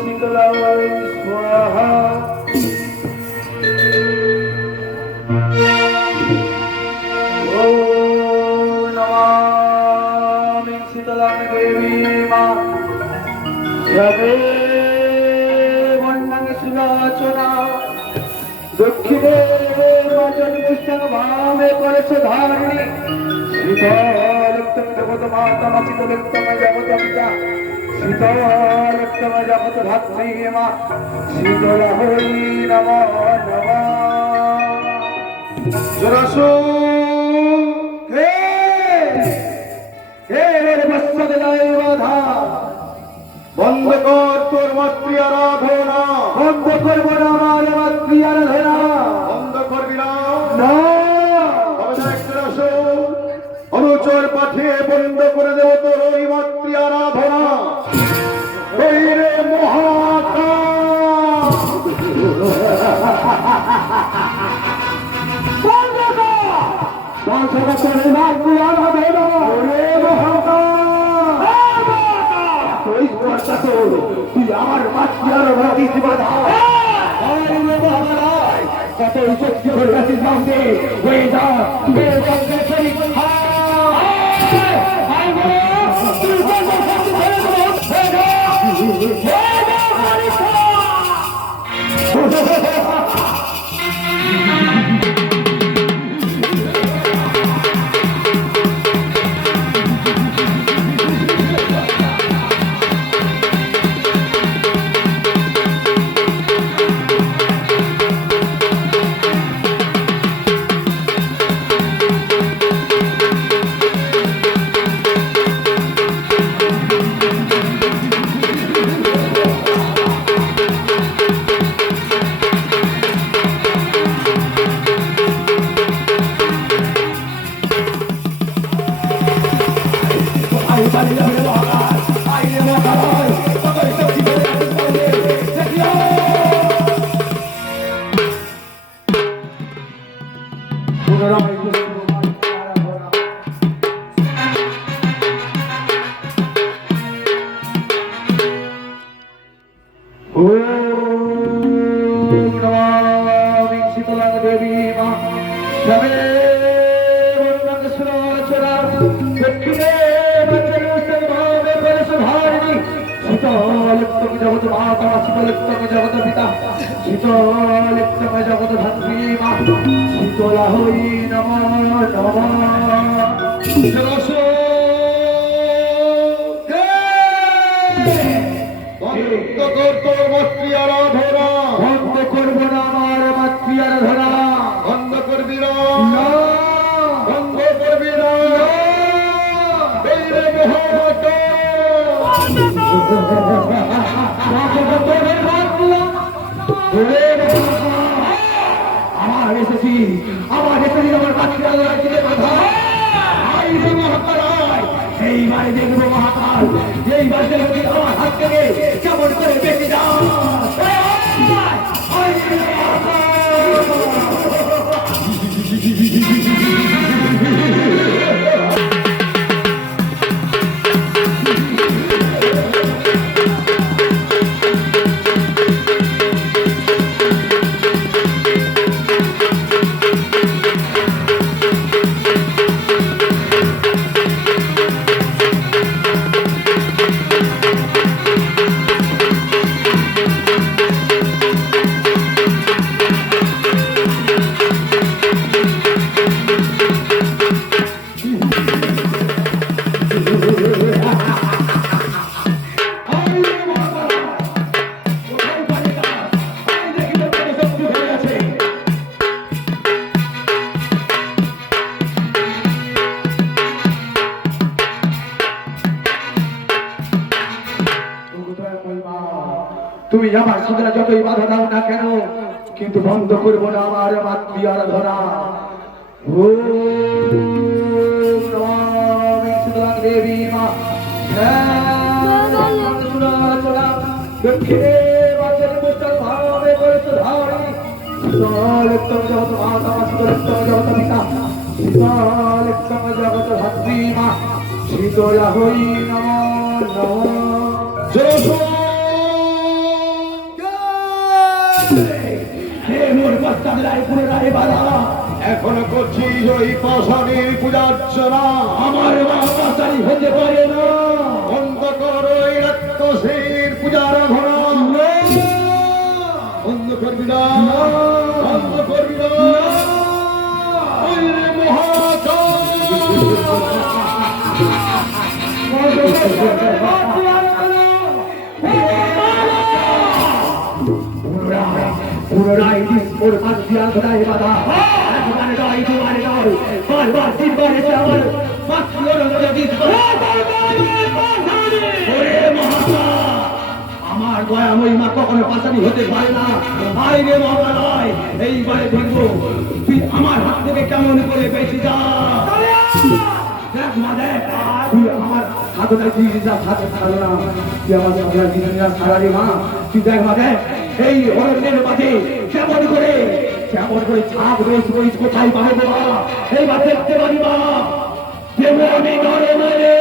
शीतलाय स्वाहा। नमामि शीतलां देवीं जगे वन्नं सुलोचना दक्षिणे जन्मुष्टं भावे कलश धारिणी शीतलुक्तं जगत माता शीतलुक्तं जगत पिता शीतलुक्तं जगत धात्री मां शीतला होई नमो नमः। जरासु हे हे बत्सदलाय बाधा বন্ধ কর তোর মাতৃ আরাধনা। বন্ধ করবো না আমার মাতৃ আরাধনা। বন্ধ করবি না অনুচর পাঠিয়ে বন্ধ করে দেব তোর ওই মাতৃ আরাধনা। ওই রে মহাকাল বন্ধ কর তোর মাতৃ আরাধনা। ওরে মহাকাল তুই আমার মাতৃ আরাধনা বাধা কত সহ্য করছিস আমাকে হয়ে যা जगत माता शीतलुक्तं जगत पिता शीतलुक्तं जगत धात्री मां शीतला होई नमो नमः। বন্ধ কর তোর মাতৃ আরাধনা। বন্ধ করবো না আমার মাতৃ আরাধনা। বন্ধ করবি না বন্ধ করবি না আমার এসেছি আমার মাতৃ আরাধনা এইবারে দেখবো মহাকাল এইবার দেখবি আমার হাত থেকে কেমন করে বেঁচে যাও। তুমি আমার সাথে যতই বাধা দাও না কেন কিন্তু বন্ধ করব না আমার মাতৃ আরাধনা। ওম নমামি शीतलां देवी मां दक्षिणे जन्मुष्टं भावे कलश धारिणी शीतलुक्तं जगत माता शीतलुक्तं जगत पिता शीतलुक्तं जगत धात्री मां শীতলা হই নম নম। হে মোর বাচ্চাদের রায়পুরে রায় বাধা, এখনো করছিস ওই পাষাণীর পূজার্চনা। আমার মা পাশারি হতে পারে না। বন্ধ কর ওই রাক্ষসীর পূজার আরাধনা। বন্ধ করবি না, বন্ধ করবি না। ওই পুনরায় ওর হাতিয়ার ধরায় বাধা, একবারে নয় দুবারে নয়, বারবার তিনবারে সে আমার মাতৃর নদী। আমার দয়া মহিমা কখনো পাশানি হতে পারে না। আয় রে মহালয়, এইবারে দেখবো তুই আমার হাত থেকে কেমন করে বেশি যা। দেখ মা দেখ, তুই আমার হাতটাই তুই যা হাতে ছাড়ো না, তুই আমার জীবনটা ছাড়া রে মা। তুই দেখ মা দেখ, এই অরণ্যের মাঝে কেমন করে ছাপ রয়েছে, রয়েছে কোথায় পাবো বাবা, এইবার দেখতে পারি মা। দেবো আমি নরমালে।